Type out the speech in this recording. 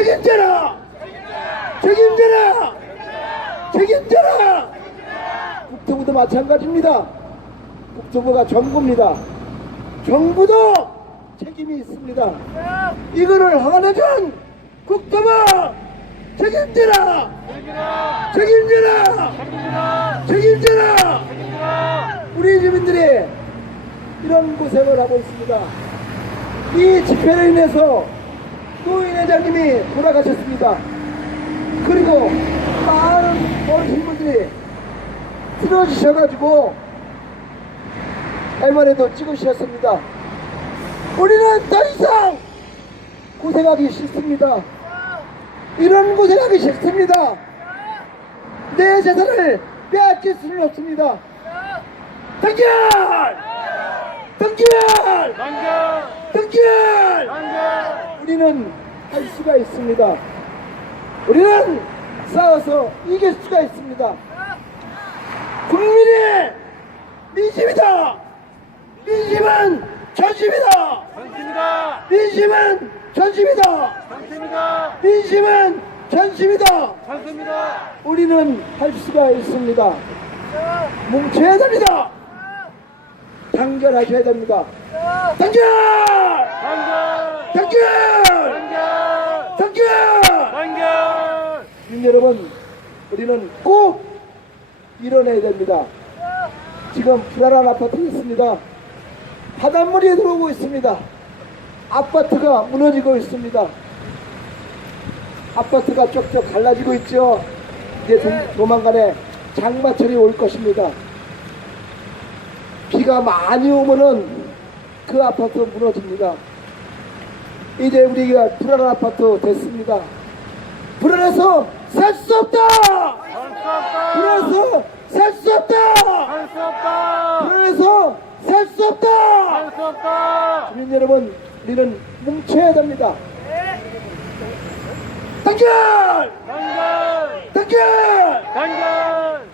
책임져라! 책임져라! 책임져라! 국토부도 마찬가지입니다. 국토부가 정부입니다. 정부도 책임이 있습니다. 이거를 하나는 국토부 책임져라! 책임져라! 책임져라! 우리 주민들이 이런 고생을 하고 있습니다. 이 집회로 인해서 노인 회장님이 돌아가셨습니다. 그리고 많은 어르신 분들이 쓰러지셔가지고 할머니도 찍으셨습니다. 우리는 더 이상 고생하기 싫습니다. 이런 고생하기 싫습니다. 내 재산을 빼앗길 수는 없습니다. 단결! 단결! 단결! 우리는 할 수가 있습니다. 우리는 싸워서 이길 수가 있습니다. 국민의 민심이다! 민심은 전심이다! 민심은 전심이다! 민심은 전심이다! 우리는 할 수가 있습니다. 뭉쳐야 됩니다. 단결하셔야 됩니다. 단결! 단결! 단결! 주민 여러분, 우리는 꼭 일어나야 됩니다. 지금 불안한 아파트가 있습니다. 바닷물이 들어오고 있습니다. 아파트가 무너지고 있습니다. 아파트가 쪽쪽 갈라지고 있죠. 이제 조- 조만간에 장마철이 올 것입니다. 비가 많이 오면은 그 아파트 무너집니다. 이제 우리가 불안한 아파트 됐습니다. 불안해서 살 수 없다! 불안해서 살 수 없다! 불안해서 살 수 없다! 주민 여러분, 우리는 뭉쳐야 됩니다. 단결! 단결! 단결!